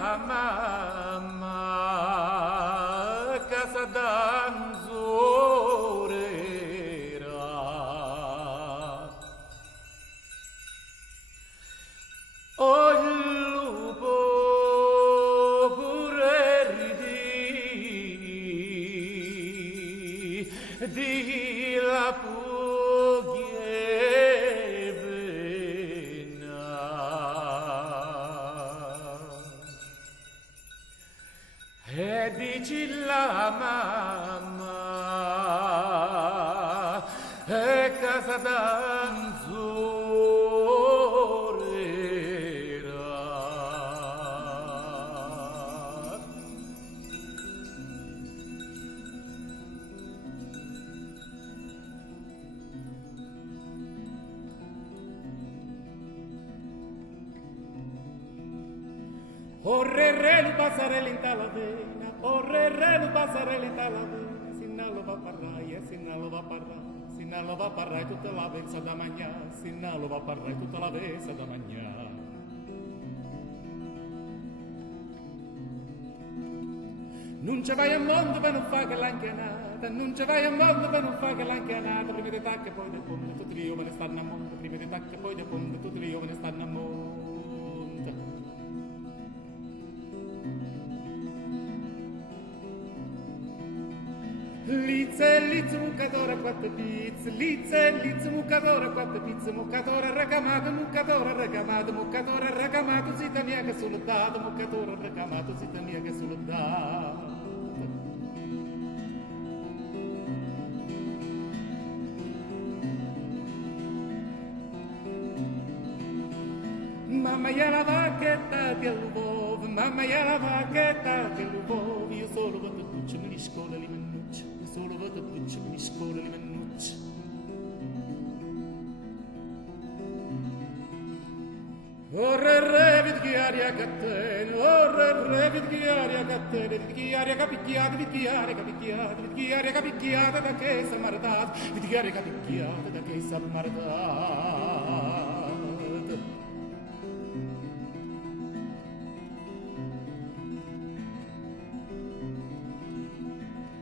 la mamma casa d'anzorera. Oh, il lupo pure di la pughevena. E dici la mamma è casa d'anzorera. O re re lu passare l'inta la vena, o re re lu passare l'inta la vena, sinna lo va parrai, sinna lo va parrai, sinna lo va parrai tutta la vezza da mangià, sinna lo va parrai tutta la vezza da mangià. Non ci vai al mondo per non fare che l'anchianata, non ci vai al mondo per non fare che l'anchianata, prima di tacche poi del ponte, tutti gli giovani stanno a monte, prima di tacche poi del ponte, tutti gli giovani stanno a monte. Lizze, lizze, muccatore, quattro pizze, lizze, lizze, muccatore, quattro pizze, muccatore racamato, muccatore racamato, muccatore racamato, zita mia che sono dato, muccatore racamato, zita mia che sono dato. Mamma ia la vacchetta dell'uovo, mamma ia la vacchetta dell'uovo, io solo vado buccio, me li scola li mannuccio, io solo vado buccio, me li scola li mannuccio. O re re vid che aria cattene, o re re vid che aria cattene, vid che aria capicchiata, vid che aria capicchiata, vid che aria capicchiata da che s'ha maritata, vid che aria capicchiata da che s'ha maritata.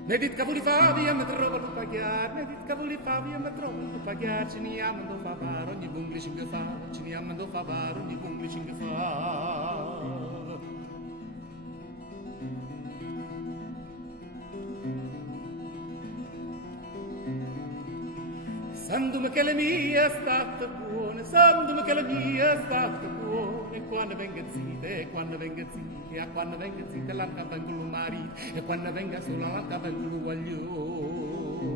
Ne dit cavoli favi e mi trovano a pagare, ne dit cavoli favi e mi trovano a pagare, ce ne amano a favare, ogni bungli ci fa, ce ne amano a favare, ogni bungli ci fa. Sandomi che la mia è stata buona, sandomi che la mia è stata buona, e quando venga zita, e quando venga zita, e quando venga zita l'anca vengo lo marito, e quando venga sola l'anca vengo lo guaglione.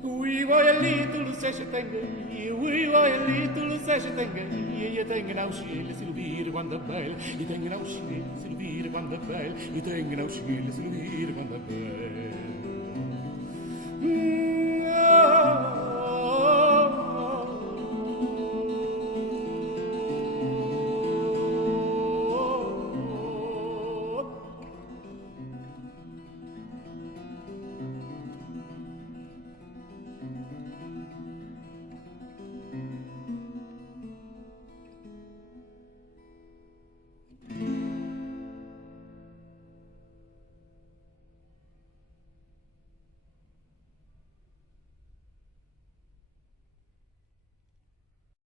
We voy a little se tenga we voy a little se tenga io tengo una uscilla si lo dire quando è bello io tengo una uscilla si lo dire quando è bello io tengo una uscilla si lo dire quando è bello